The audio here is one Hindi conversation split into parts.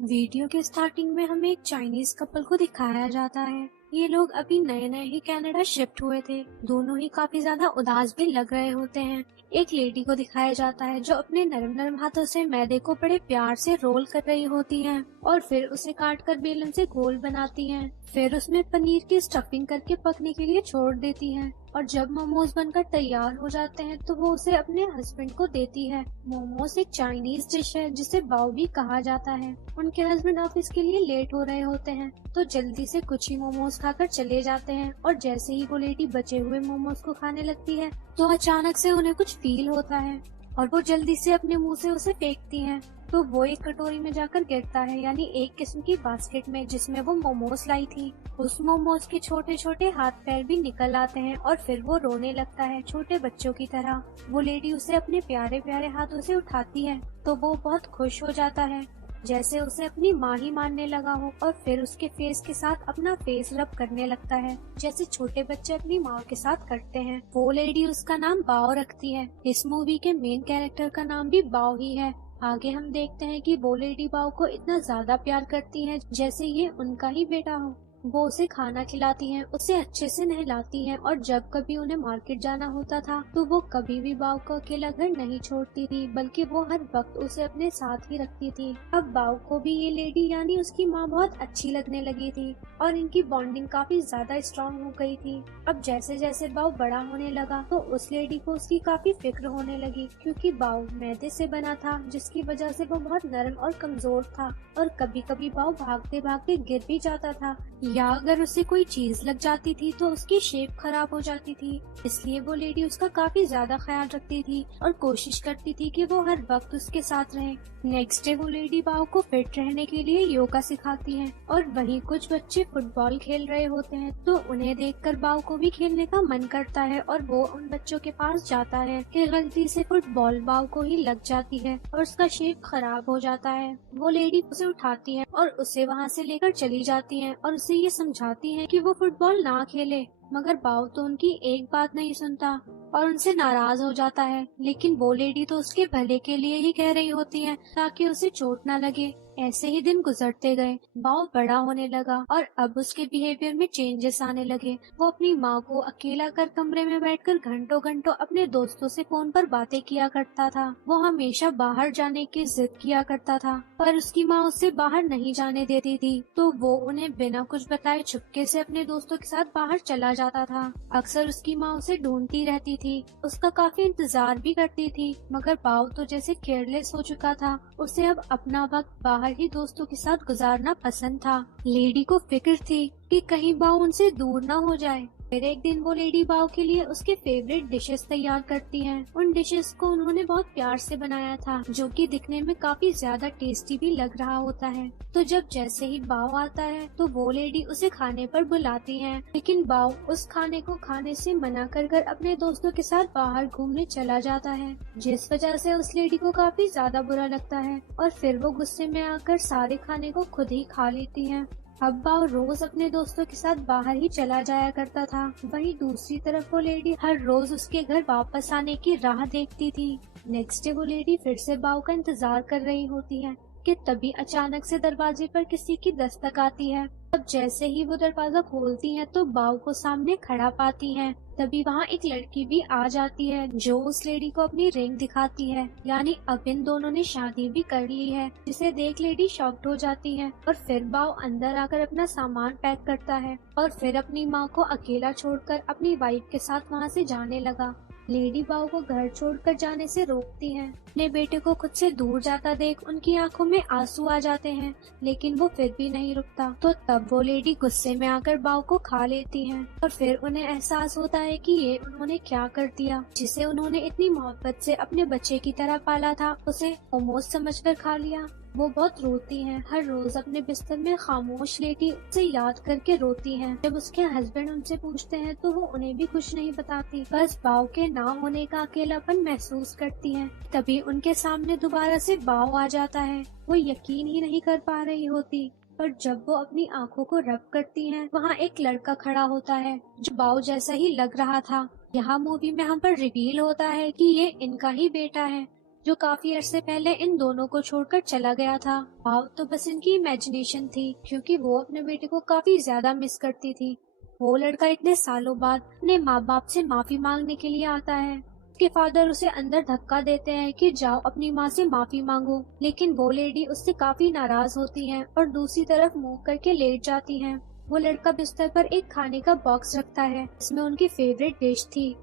वीडियो के स्टार्टिंग में हमें एक चाइनीज कपल को दिखाया जाता है। ये लोग अभी नए नए ही कनाडा शिफ्ट हुए थे। दोनों ही काफी ज्यादा उदास भी लग रहे होते हैं। एक लेडी को दिखाया जाता है जो अपने नरम नरम हाथों से मैदे को बड़े प्यार से रोल कर रही होती है और फिर उसे काट कर बेलन से गोल बनाती है। फिर उसमें पनीर की स्टफिंग करके पकने के लिए छोड़ देती है और जब मोमोज बनकर तैयार हो जाते हैं तो वो उसे अपने हस्बैंड को देती है। मोमोज एक चाइनीज डिश है जिसे बाओ भी कहा जाता है। उनके हस्बैंड ऑफिस के लिए लेट हो रहे होते हैं तो जल्दी से कुछ ही मोमोज खाकर चले जाते हैं और जैसे ही वो लेडी बचे हुए मोमोज को खाने लगती है तो अचानक से उन्हें कुछ फील होता है और वो जल्दी से अपने मुंह से उसे फेंकती हैं। तो वो एक कटोरी में जाकर गिरता है, यानी एक किस्म की बास्केट में जिसमें वो मोमोज लाई थी। उस मोमोज के छोटे छोटे हाथ पैर भी निकल आते हैं और फिर वो रोने लगता है छोटे बच्चों की तरह। वो लेडी उसे अपने प्यारे प्यारे हाथों से उठाती है तो वो बहुत खुश हो जाता है, जैसे उसे अपनी माँ ही मानने लगा हो, और फिर उसके फेस के साथ अपना फेस रब करने लगता है जैसे छोटे बच्चे अपनी माँ के साथ करते हैं। वो लेडी उसका नाम बाओ रखती है। इस मूवी के मेन कैरेक्टर का नाम भी बाओ ही है। आगे हम देखते हैं कि वो लेडी बाओ को इतना ज्यादा प्यार करती है जैसे ये उनका ही बेटा हो। वो उसे खाना खिलाती हैं, उसे अच्छे से नहलाती हैं और जब कभी उन्हें मार्केट जाना होता था तो वो कभी भी बाओ को अकेला घर नहीं छोड़ती थी, बल्कि वो हर वक्त उसे अपने साथ ही रखती थी। अब बाओ को भी ये लेडी यानी उसकी माँ बहुत अच्छी लगने लगी थी और इनकी बॉन्डिंग काफी ज्यादा स्ट्रॉन्ग हो गई थी। अब जैसे जैसे बाओ बड़ा होने लगा तो उस लेडी को उसकी काफी फिक्र होने लगी, क्योंकि बाओ मैदे से बना था जिसकी वजह से वो बहुत नरम और कमजोर था और कभी कभी बाओ भागते भागते गिर भी जाता था या अगर उसे कोई चीज लग जाती थी तो उसकी शेप खराब हो जाती थी। इसलिए वो लेडी उसका काफी ज्यादा ख्याल रखती थी और कोशिश करती थी कि वो हर वक्त उसके साथ रहे। नेक्स्ट डे वो लेडी बाओ को फिट रहने के लिए योगा सिखाती है और वहीं कुछ बच्चे फुटबॉल खेल रहे होते हैं तो उन्हें देखकर बाओ को भी खेलने का मन करता है और वो उन बच्चों के पास जाता है कि गलती से फुटबॉल बाओ को ही लग जाती है और उसका शेप खराब हो जाता है। वो लेडी उसे उठाती है और उसे वहाँ से लेकर चली जाती है और उसे ये समझाती है कि वो फुटबॉल ना खेले, मगर बाओ तो उनकी एक बात नहीं सुनता और उनसे नाराज हो जाता है। लेकिन वो लेडी तो उसके भले के लिए ही कह रही होती है ताकि उसे चोट ना लगे। ऐसे ही दिन गुजरते गए। बाओ बड़ा होने लगा और अब उसके बिहेवियर में चेंजेस आने लगे। वो अपनी माँ को अकेला कर कमरे में बैठकर घंटों घंटों अपने दोस्तों से फोन पर बातें किया करता था। वो हमेशा बाहर जाने की जिद किया करता था पर उसकी माँ उससे बाहर नहीं जाने देती थी, तो वो उन्हें बिना कुछ बताए चुपके से अपने दोस्तों के साथ बाहर चला जाता था। अक्सर उसकी माँ उसे ढूंढती रहती थी, उसका काफी इंतजार भी करती थी, मगर बाओ तो जैसे केयरलेस हो चुका था। उसे अब अपना वक्त बाहर ही दोस्तों के साथ गुजारना पसंद था। लेडी को फिक्र थी कि कहीं बाओ उनसे दूर न हो जाए। फिर एक दिन वो लेडी बाओ के लिए उसके फेवरेट डिशेस तैयार करती है। उन डिशेस को उन्होंने बहुत प्यार से बनाया था, जो कि दिखने में काफी ज्यादा टेस्टी भी लग रहा होता है। तो जब जैसे ही बाओ आता है तो वो लेडी उसे खाने पर बुलाती है, लेकिन बाओ उस खाने को खाने से मना कर अपने दोस्तों के साथ बाहर घूमने चला जाता है, जिस वजह से उस लेडी को काफी ज्यादा बुरा लगता है और फिर वो गुस्से में आकर सारे खाने को खुद ही खा लेती है। अब बाओ रोज अपने दोस्तों के साथ बाहर ही चला जाया करता था। वहीं दूसरी तरफ वो लेडी हर रोज उसके घर वापस आने की राह देखती थी। नेक्स्ट डे वो लेडी फिर से बाओ का इंतजार कर रही होती है कि तभी अचानक से दरवाजे पर किसी की दस्तक आती है। अब जैसे ही वो दरवाजा खोलती है तो बाओ को सामने खड़ा पाती है। तभी वहाँ एक लड़की भी आ जाती है जो उस लेडी को अपनी रिंग दिखाती है, यानी अब इन दोनों ने शादी भी कर ली है, जिसे देख लेडी शॉक्ड हो जाती है। और फिर बाओ अंदर आकर अपना सामान पैक करता है और फिर अपनी माँ को अकेला छोड़कर अपनी वाइफ के साथ वहाँ से जाने लगा। लेडी बाओ को घर छोड़कर जाने से रोकती है। अपने बेटे को खुद से दूर जाता देख उनकी आंखों में आंसू आ जाते हैं, लेकिन वो फिर भी नहीं रुकता। तो तब वो लेडी गुस्से में आकर बाओ को खा लेती है और फिर उन्हें एहसास होता है कि ये उन्होंने क्या कर दिया। जिसे उन्होंने इतनी मोहब्बत से अपने बच्चे की तरह पाला था, उसे मोमोज समझकर खा लिया। वो बहुत रोती हैं, हर रोज अपने बिस्तर में खामोश लेटी उसे याद करके रोती हैं। जब उसके हस्बैंड उनसे पूछते हैं तो वो उन्हें भी कुछ नहीं बताती, बस बाओ के ना होने का अकेलापन महसूस करती हैं। तभी उनके सामने दोबारा से बाओ आ जाता है। वो यकीन ही नहीं कर पा रही होती, पर जब वो अपनी आंखों को रब करती हैं, वहाँ एक लड़का खड़ा होता है जो बाओ जैसा ही लग रहा था। यहाँ मूवी में हम पर रिवील होता है कि ये इनका ही बेटा है। जो काफी अरसे पहले इन दोनों को छोड़कर चला गया था। भाव तो बस इनकी इमेजिनेशन थी, क्योंकि वो अपने बेटे को काफी ज्यादा मिस करती थी। वो लड़का इतने सालों बाद अपने माँ बाप से माफी मांगने के लिए आता है। उसके फादर उसे अंदर धक्का देते हैं कि जाओ अपनी माँ से माफी मांगो, लेकिन वो लेडी उससे काफी नाराज होती है और दूसरी तरफ मुंह करके लेट जाती है। वो लड़का बिस्तर पर एक खाने का बॉक्स रखता है, इसमें उनकी फेवरेट डिश थी।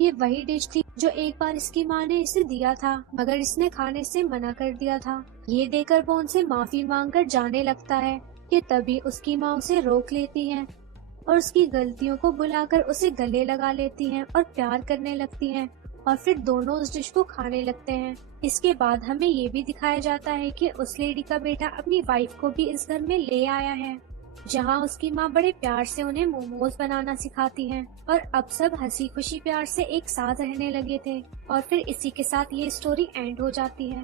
ये वही डिश थी जो एक बार इसकी माँ ने इसे दिया था, मगर इसने खाने से मना कर दिया था। ये देखकर वो उनसे माफी मांगकर जाने लगता है कि तभी उसकी माँ उसे रोक लेती है और उसकी गलतियों को बुलाकर उसे गले लगा लेती हैं और प्यार करने लगती हैं, और फिर दोनों उस डिश को खाने लगते हैं। इसके बाद हमें ये भी दिखाया जाता है कि उस लेडी का बेटा अपनी वाइफ को भी इस घर में ले आया है, जहाँ उसकी माँ बड़े प्यार से उन्हें मोमोज बनाना सिखाती है, और अब सब हंसी खुशी प्यार से एक साथ रहने लगे थे। और फिर इसी के साथ ये स्टोरी एंड हो जाती है।